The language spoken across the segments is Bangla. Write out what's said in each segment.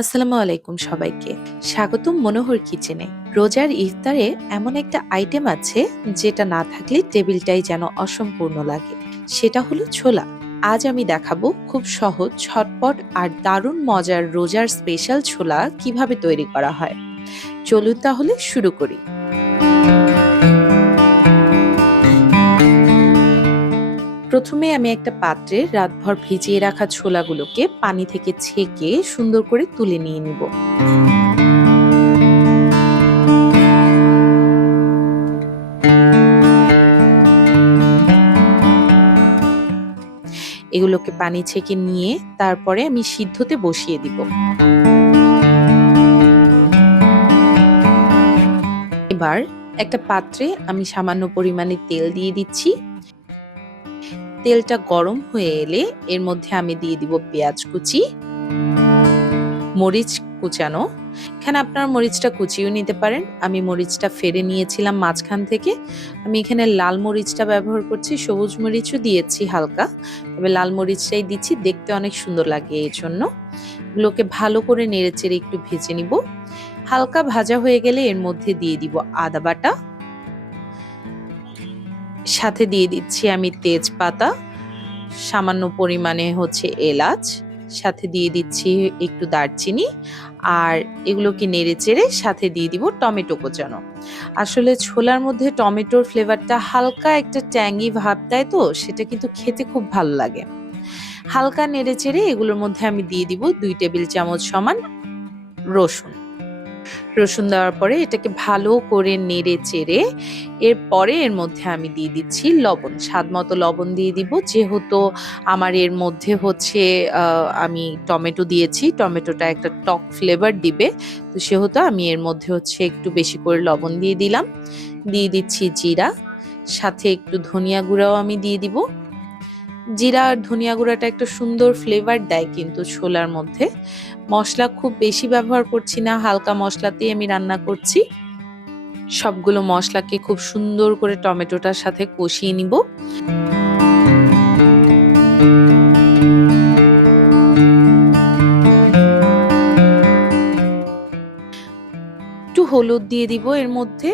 আসসালামু আলাইকুম সবাইকে। স্বাগতম মনোহর কিচেনে। রোজার ইফতারে এমন একটা আইটেম আছে যেটা না থাকলে টেবিলটাই যেন অসম্পূর্ণ লাগে। সেটা হলো ছোলা। আজ আমি দেখাবো খুব সহজ, ঝটপট আর দারুণ মজার রোজার স্পেশাল ছোলা কিভাবে তৈরি করা হয়। চলুন তাহলে শুরু করি। প্রথমে আমি একটা পাত্রে রাতভর ভিজিয়ে রাখা ছোলাগুলোকে পানি থেকে ছেঁকে সুন্দর করে তুলে নিয়ে নিব। এগুলোকে পানি ছেঁকে নিয়ে তারপরে আমি সিদ্ধতে বসিয়ে দিব। এবার একটা পাত্রে আমি সামান্য পরিমাণে তেল দিয়ে দিচ্ছি। তেলটা গরম হয়ে এলে এর মধ্যে আমি দিয়ে দিব পেঁয়াজ কুচি, মরিচ কুচানো। এখানে আপনারা মরিচটা কুচিয়েও নিতে পারেন। আমি মরিচটা ফেলে নিয়েছিলাম মাঝখান থেকে। আমি এখানে লাল মরিচটা ব্যবহার করছি, সবুজ মরিচও দিয়েছি হালকা, তবে লাল মরিচটাই দিচ্ছি, দেখতে অনেক সুন্দর লাগে এই জন্য। এগুলোকে ভালো করে নেড়েচেড়ে একটু ভেজে নিব। হালকা ভাজা হয়ে গেলে এর মধ্যে দিয়ে দিব আদা বাটা, সাথে দিয়ে দিচ্ছি আমি তেজপাতা, সামান্য পরিমাণে এলাচ, সাথে দিয়ে দিচ্ছি একটু দারচিনি, আর এগুলোকে নেড়েচেড়ে সাথে দিয়ে দিব টমেটো কোচানো। আসলে ছোলার মধ্যে টমেটোর ফ্লেভারটা হালকা একটা ট্যাঙ্গি ভাব দেয়, তো সেটা কিন্তু খেতে খুব ভালো লাগে। হালকা নেড়েচেড়ে এগুলোর মধ্যে আমি দিয়ে দিব 2 টেবিল চামচ সমান রসুন। রসুন দেওয়ার পরে এটাকে ভালো করে নেড়ে চেড়ে এরপরে এর মধ্যে আমি দিয়ে দিচ্ছি লবণ, স্বাদ মতো লবণ দিয়ে দিব। যেহেতু আমার এর মধ্যে আমি টমেটো দিয়েছি, টমেটোটা একটা টক ফ্লেভার দিবে, তো সেহেতু আমি এর মধ্যে একটু বেশি করে লবণ দিয়ে দিলাম। দিয়ে দিচ্ছি জিরা, সাথে একটু ধনিয়া গুঁড়াও আমি দিয়ে দিব। জিরা আর ধনিয়া গুঁড়াটা একটা সুন্দর ফ্লেভার দেয় কিন্তু ছোলার মধ্যে। মশলা খুব বেশি ব্যবহার করছি না, হালকা মশলাতেই আমি রান্না করছি। সবগুলো মশলাকে খুব সুন্দর করে টমেটোটার সাথে কষিয়ে নিব। একটু হলুদ দিয়ে দিব এর মধ্যে।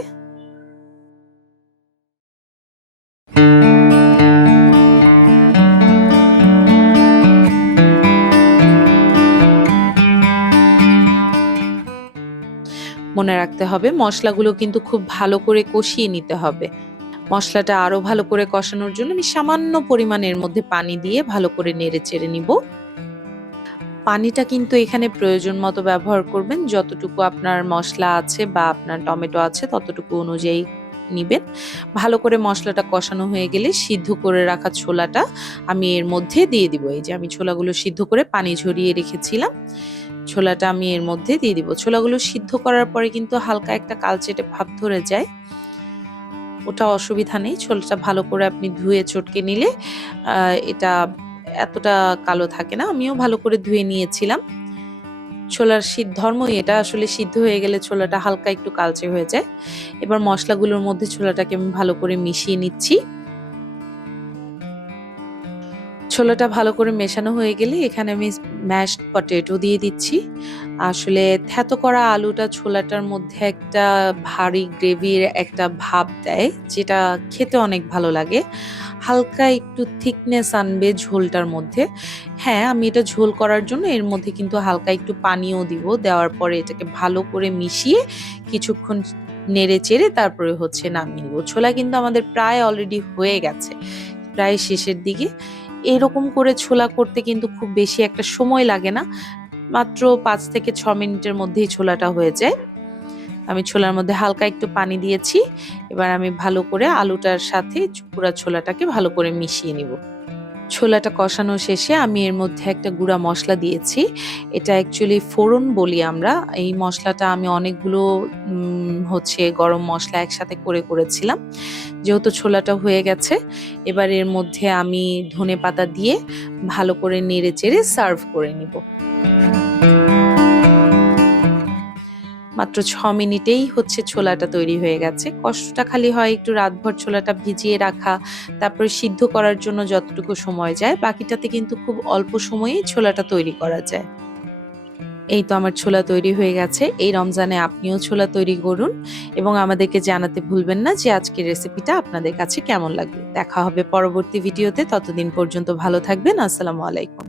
মনে রাখতে হবে মশলাগুলো কিন্তু খুব ভালো করে কষিয়ে নিতে হবে। মশলাটা আরো ভালো করে কষানোর জন্য আমি সামান্য পরিমাণের মধ্যে পানি দিয়ে ভালো করে নেড়ে চেড়ে নিব। পানিটা কিন্তু এখানে প্রয়োজন মতো ব্যবহার করবেন, যতটুকু আপনার মশলা আছে বা আপনার টমেটো আছে ততটুকু অনুযায়ী নিবেন। ভালো করে মশলাটা কষানো হয়ে গেলে সিদ্ধ করে রাখা ছোলাটা আমি এর মধ্যে দিয়ে দিব। এই যে আমি ছোলাগুলো সিদ্ধ করে পানি ঝরিয়ে রেখেছিলাম, ছোলাটা আমি এর মধ্যে দিয়ে দিব। ছোলাগুলো সিদ্ধ করার পরে কিন্তু হালকা একটা কালচেটে ভাব ধরে যায়, ওটা অসুবিধা নেই। ছোলাটা ভালো করে আপনি ধুয়ে চটকে নিলে এটা এতটা কালো থাকে না। আমিও ভালো করে ধুয়ে নিয়েছিলাম। ছোলার ধর্মই এটা, আসলে সিদ্ধ হয়ে গেলে ছোলাটা হালকা একটু কালচে হয়ে যায়। এবার মশলাগুলোর মধ্যে ছোলাটাকে আমি ভালো করে মিশিয়ে নিচ্ছি। ছোলাটা ভালো করে মেশানো হয়ে গেলে এখানে আমি ম্যাশড পটেটো দিয়ে দিচ্ছি। আসলে থ্যাতো করা আলুটা ছোলাটার মধ্যে একটা ভারী গ্রেভির একটা ভাব দেয়, যেটা খেতে অনেক ভালো লাগে। হালকা একটু থিকনেস আনবে ঝোলটার মধ্যে। হ্যাঁ, আমি এটা ঝোল করার জন্য এর মধ্যে কিন্তু হালকা একটু পানিও দিব। দেওয়ার পরে এটাকে ভালো করে মিশিয়ে কিছুক্ষণ নেড়ে চেড়ে তারপরে নামিয়ে নিব। ছোলা কিন্তু আমাদের প্রায় অলরেডি হয়ে গেছে, প্রায় শেষের দিকে। এরকম করে ছোলা করতে কিন্তু খুব বেশি একটা সময় লাগে না, মাত্র 5 থেকে 6 মিনিটের মধ্যেই ছোলাটা হয়ে যায়। আমি ছোলার মধ্যে হালকা একটু পানি দিয়েছি। এবার আমি ভালো করে আলুটার সাথে পুরা ছোলাটাকে ভালো করে মিশিয়ে নিব। ছোলাটা কষানো শেষে আমি এর মধ্যে একটা গুঁড়া মশলা দিয়েছি। এটা অ্যাকচুয়ালি ফোড়ন বলি আমরা। এই মশলাটা আমি অনেকগুলো গরম মশলা একসাথে করেছিলাম। যেহেতু ছোলাটা হয়ে গেছে, এবার এর মধ্যে আমি ধনেপাতা দিয়ে ভালো করে নেড়েচেড়ে সার্ভ করে নিব। মাত্র 6 মিনিটেই ছোলাটা তৈরি হয়ে গেছে। কষ্টটা খালি হয় একটু রাতভর ছোলাটা ভিজিয়ে রাখা, তারপরে সিদ্ধ করার জন্য যতটুকু সময় যায়, বাকিটাতে কিন্তু খুব অল্প সময়েই ছোলাটা তৈরি করা যায়। এই তো আমার ছোলা তৈরি হয়ে গেছে। এই রমজানে আপনিও ছোলা তৈরি করুন এবং আমাদেরকে জানাতে ভুলবেন না যে আজকের রেসিপিটা আপনাদের কাছে কেমন লাগলো। দেখা হবে পরবর্তী ভিডিওতে। ততদিন পর্যন্ত ভালো থাকবেন। আসসালামু আলাইকুম।